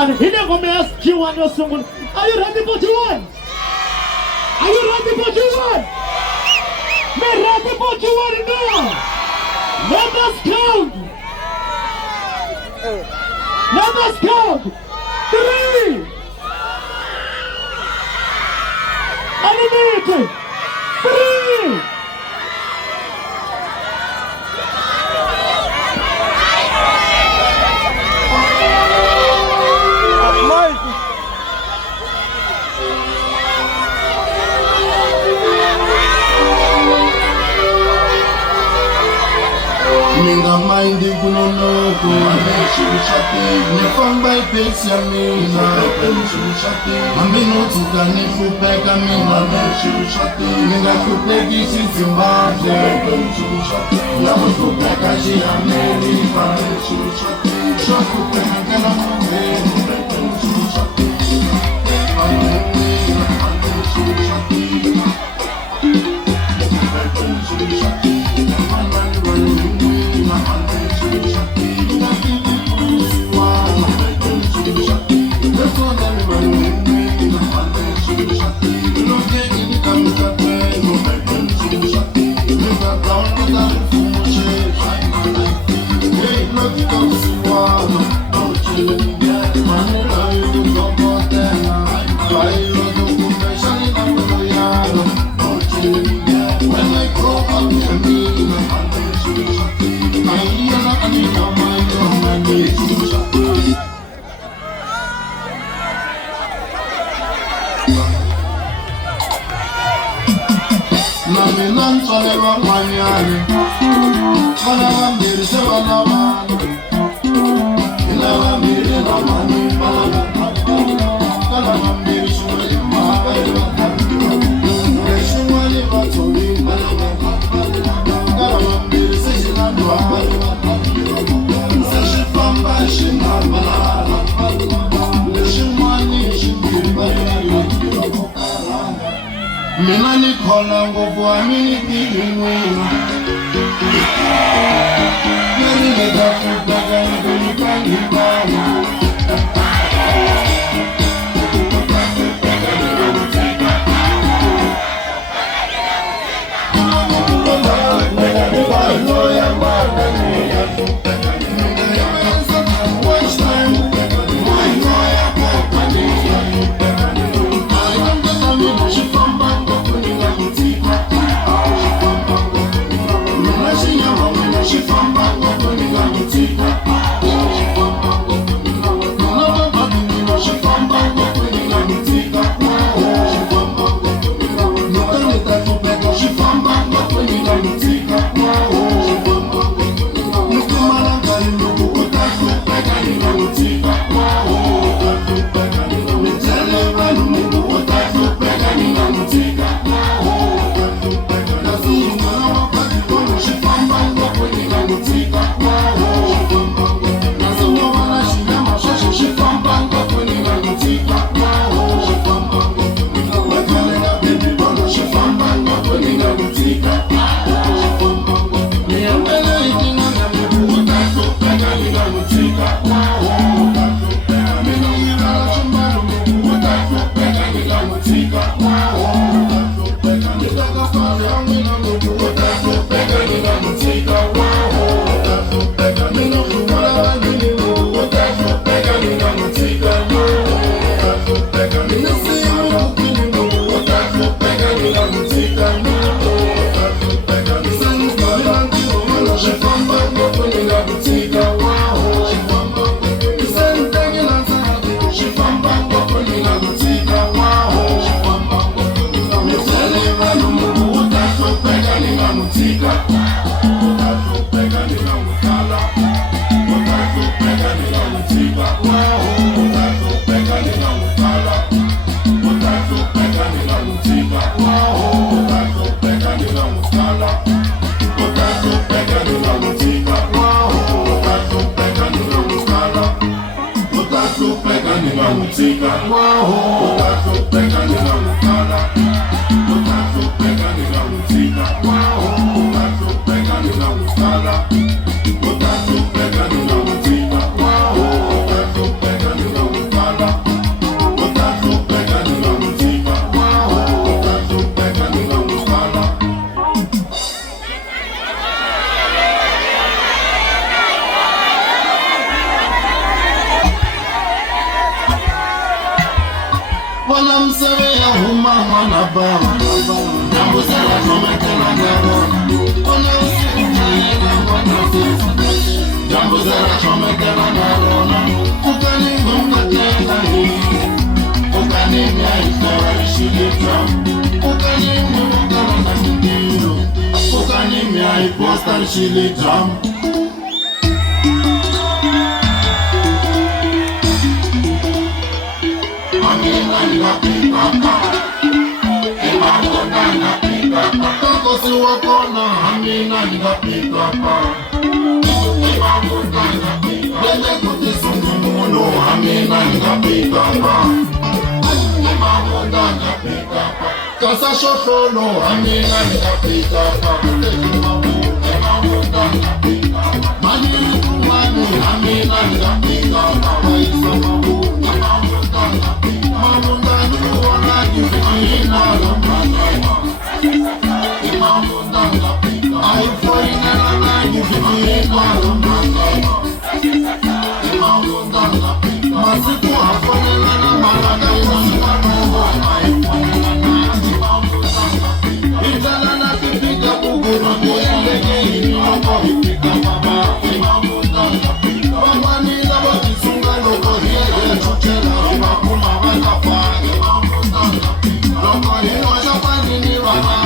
Q1. He never may ask Q1 or someone. Are you ready for Q1? Are you ready for Q1? Me ready for Q1 now. Let us count. Let us count. 3. Underneath. 3. Minga mind kunonoko nifamba ipesi ya mina ambino tukani kupeka mina minga kupekisi Zimbabwe lama kupeka ji Amerika shakupeka na mina nikhola ngoku amini kingwini ngiringa kudaka ngikangibana Wana msewe ya huma wana bawa Jambo sela chometela garona Wana usiku chalela wana sisa Jambo sela chometela garona Ukani mkatela hii Ukani mya istawa ishilitra Ukani mkatela na mdiru Ukani mya iposta ishilitra Kosi wakona amina nikapika pa Bende kuti sungumuno amina nikapika pa Kasa shosholo amina nikapika pa Manili kumani amina nikapika pa Mamundani kuwanani amina nikapika pa I fall in love with you, Masiku afone lana malaga Itala na kipika kuguru Ndege ini wako hipika baba Mama ni labo kisunga loko hiye Chuchela imakuma wakafa Loko hiyo shapani ni baba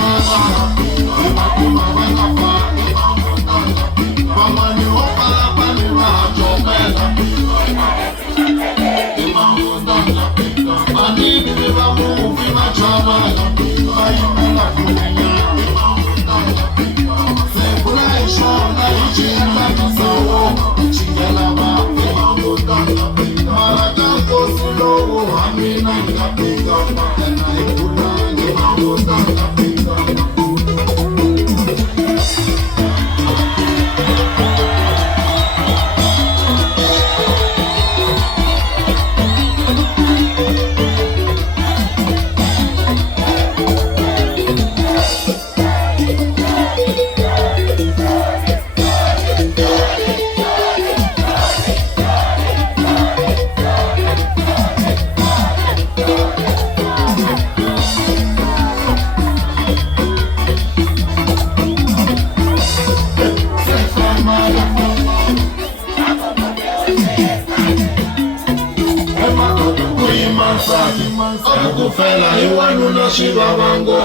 Fela iwanu no shiba wango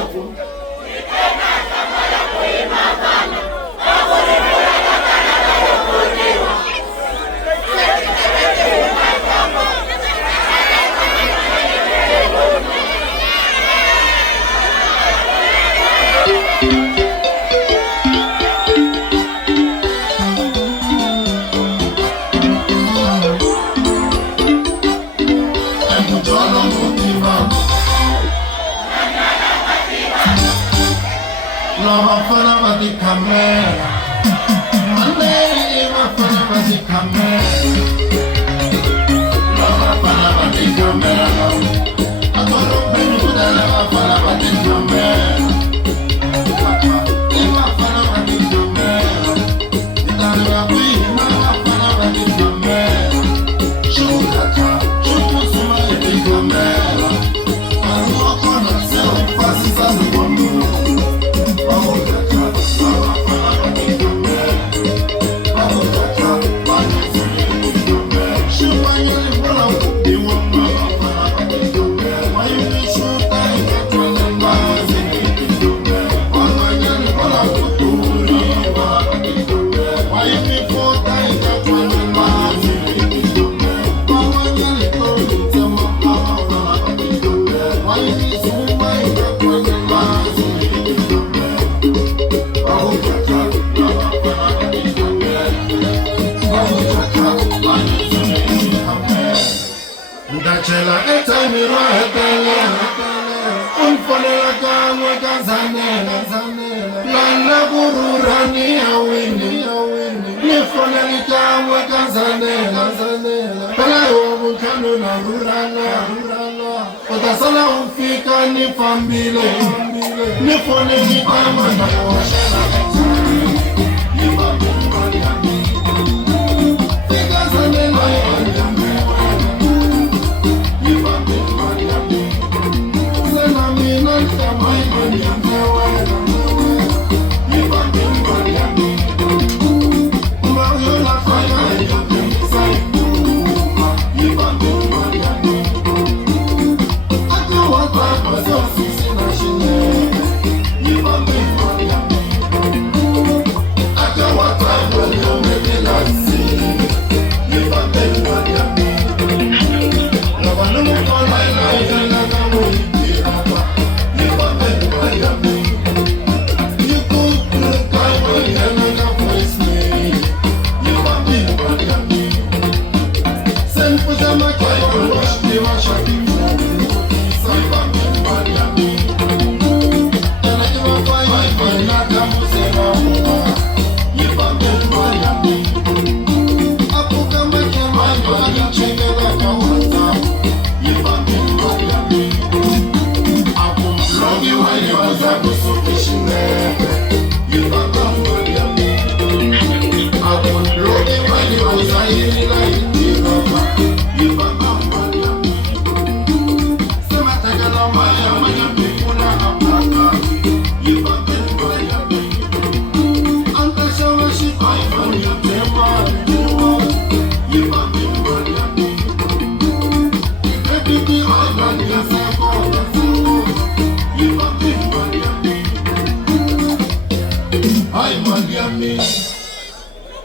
Mafana bati kamera Mane mafana bati kamera Mafana bati kamera Atoro beni kudala mafana bati kamera Mafana bati kamera Itali wapi mafana bati kamera Shukata shukusuma bati kamera Aruoko na sewa fasi sana kwa mungu Chela eta mirwa hetele Unfonela kamwe kazanela Lana bururani awini Nifoneli kamwe kazanela Pela yobu kanu na rurala Otasala umfika nifambile Nifoneli kamwe na koshela Fika zanela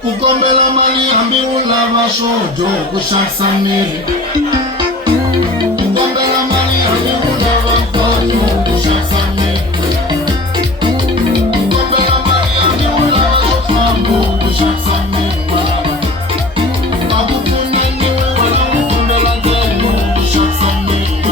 Kukombela mali ambiula vashojo kushasamiri. Kukombela mali ambiula vakonyo kushasamiri. Kukombela mali ambiula vashojo kushasamiri. Abukuna niwe wala kukombela zenu kushasamiri.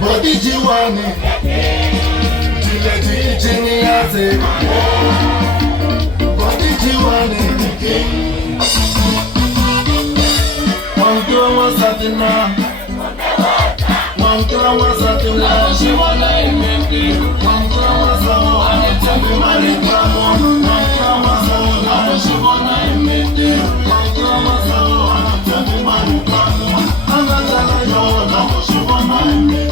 Body jiwane, jile jini yaze. Body jiwane, wankiwa wasatina, wankiwa wasatina. Jiwane imeki, wankiwa wasatina, anitabi marikamo. Wankiwa wasatina, jiwane imeki, wankiwa wasatina, anitabi marikamo. Anatala yona, jiwane imeki.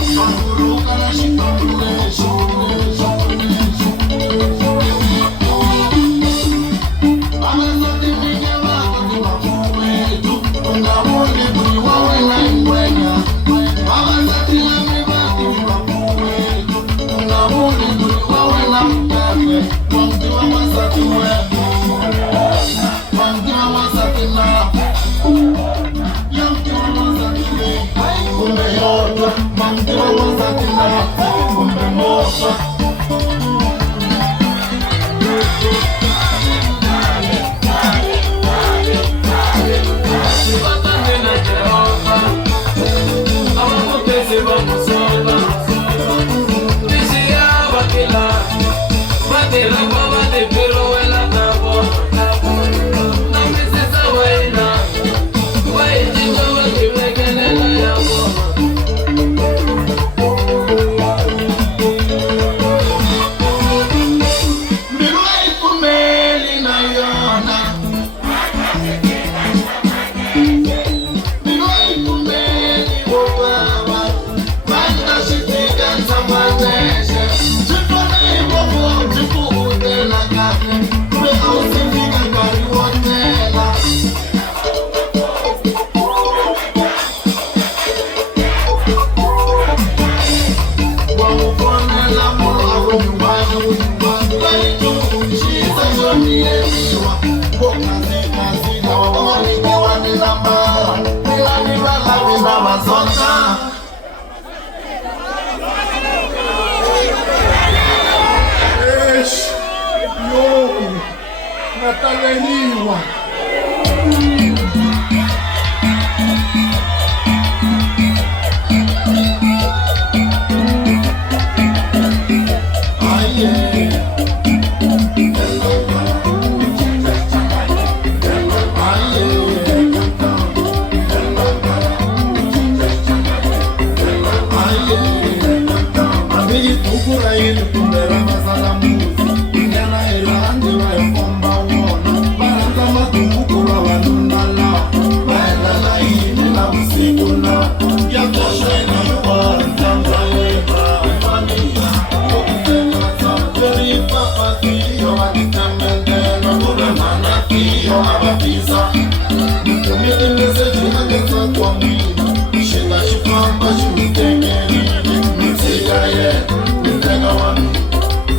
Nataleniwa. Masala muzi, ngena irandi wa yomba wono, baranda matu Una yakosheni wantanga weba Fania Okutena Veri papa tiyo Wadikamendena Kuremana tiyo Abapisa Mtumini meseji Hageza kwa mwina Shida shifamba Shumitekeri Mitigaye Mtega wami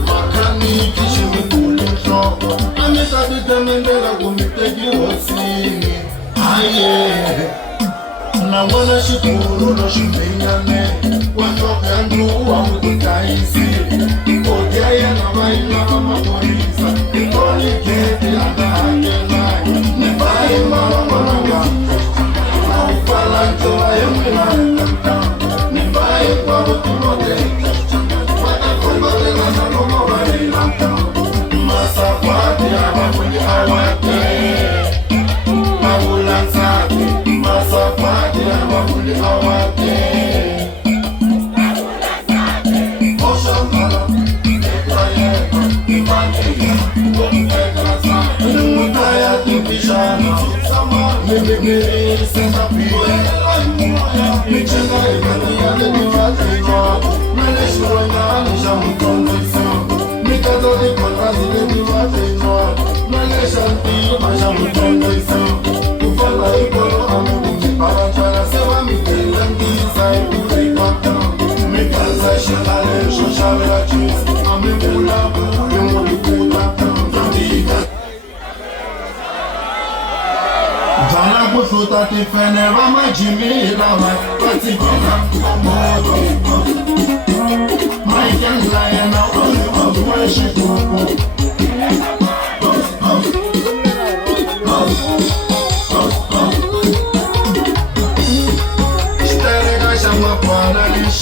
Makani Kishimikuli mshoko Amekadikamendela Kumitegi wasini Aye na wana shukuru no shumenyane Watoke andu wa mkutaisi Odia na maina amaboriza Ikoni kete anda akenai Nibai mama mama Na upala ntoa yemina Nibai kwa utimote Watakombale na sanomo barina Masafati ababuli awate Maulansati Masafati ababuli awate Oshambala Ekaye Imanteya Omegrasa Mutaya Tukishana Mimimiri Sendapiwe Michenga Ikania Ledivatino Meleshuranga Nishamutondisi Mikato Dikonazi Ledivatino Meleshanti Mashamutondisi Ufala Ikoro Amubuki Parantana Sewa Mikelandiza Ikurikata Mikaza Shalale Shoshavela Chis Amibula Yumulikuta Tantika Jana Kushuta Tifene Rama Jimmy Rama Patikona Komodo My young lion of worship Sterega Shama Panalish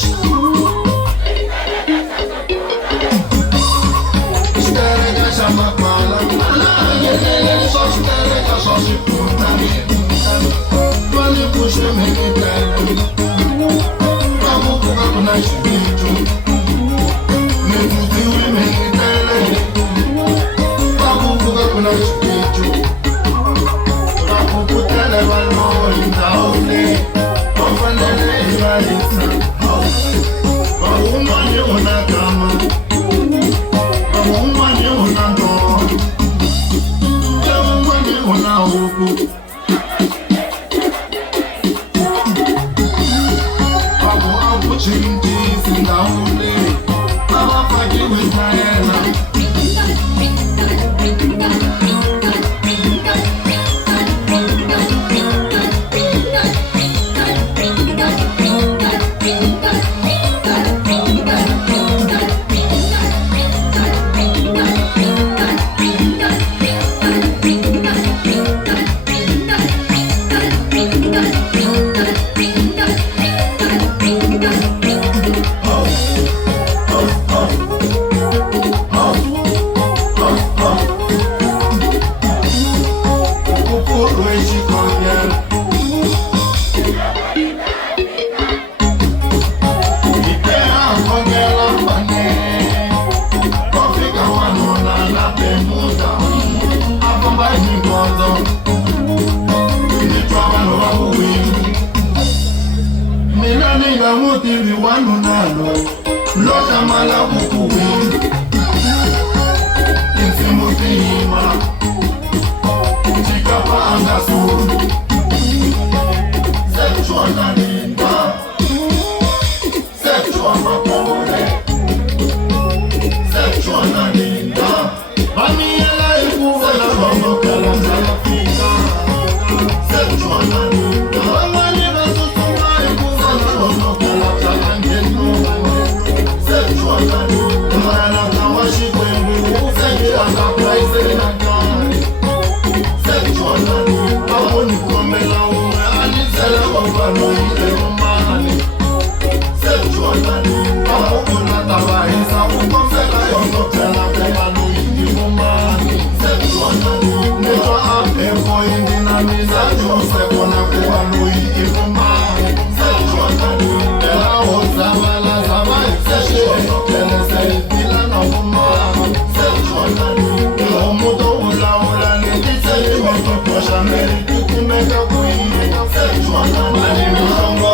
Sterega Shama Panalish Sterega Shoshi Puntani Twali Pushe Mekitani Ramukuka Kuna Shibitu Mekutiwi Mekitani Ramukuka Kuna Shibitu Rakukutele Valmoli Tauli Ofanele Ivalisa Waumani Unakama Waumani Unando Waumani Unahuku Opportunities in the only I'll fight you with my hand. Lota mala kukuwi Insimutima Chikapa angasu Sexual naninda Sexual mapore Sexual naninda Bamiela ikuwela Romo kala zalafika Sexual naninda Wamani basutuma ikuwela Romo kala zalangenu Sexual naninda Mwana kawashi kwengu Ufengi anga praise na gani Sexual naninda Waboni komela uwe Alizele wabano ile umani Sexual naninda Wabona tabaisa Ukomsela yono tela Wabano ili umani Sexual naninda Neto ampepo indi na miza Jose kona kubano ili umani Sexual naninda Ela ozabala Zabali Seshi yono kele Seitila na umani Sexual naninda Omudo ula ula Niti seli Wento posha Meri Kukumeka kuhi Sexual naninda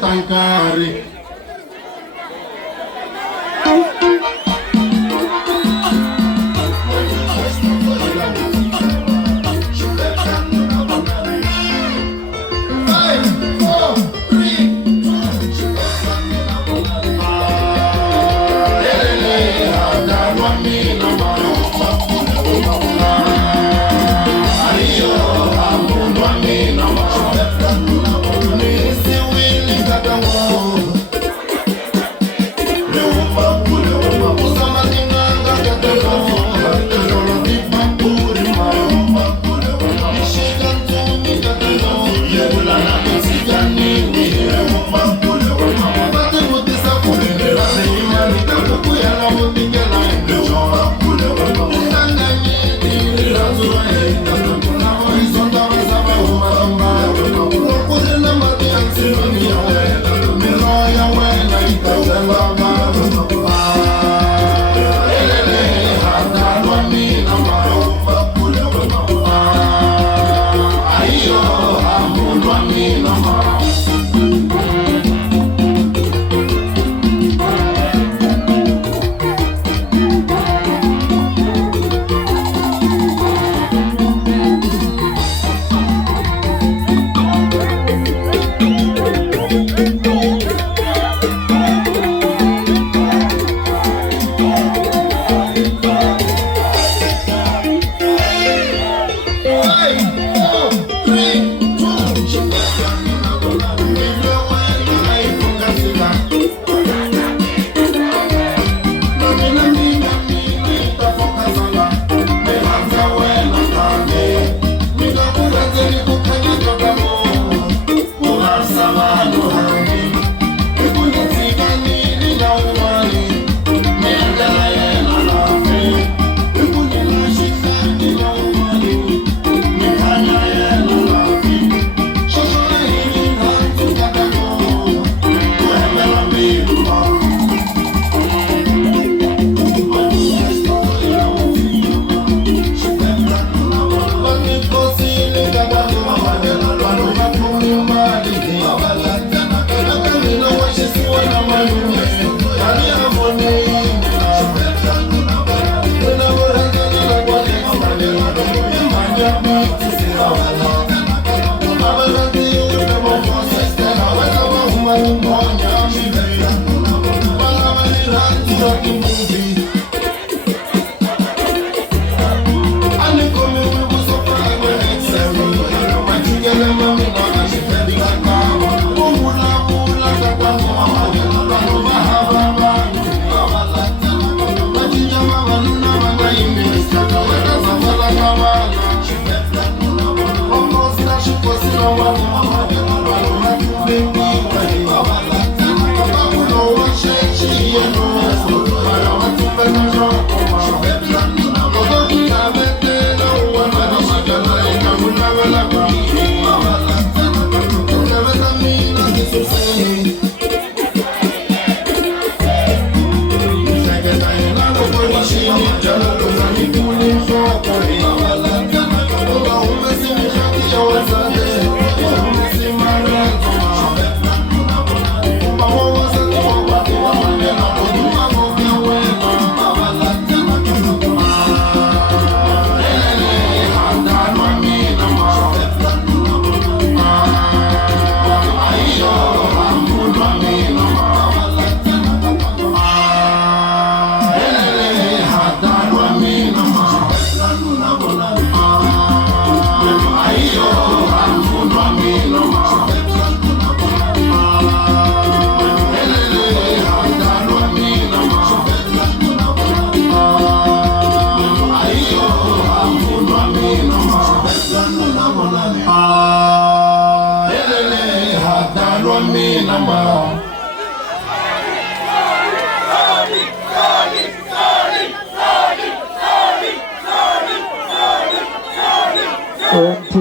Tankari.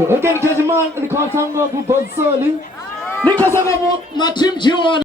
Again, Kajiman, the Konsanga, Bonsoli, Nikasanga, Matim Jiwan.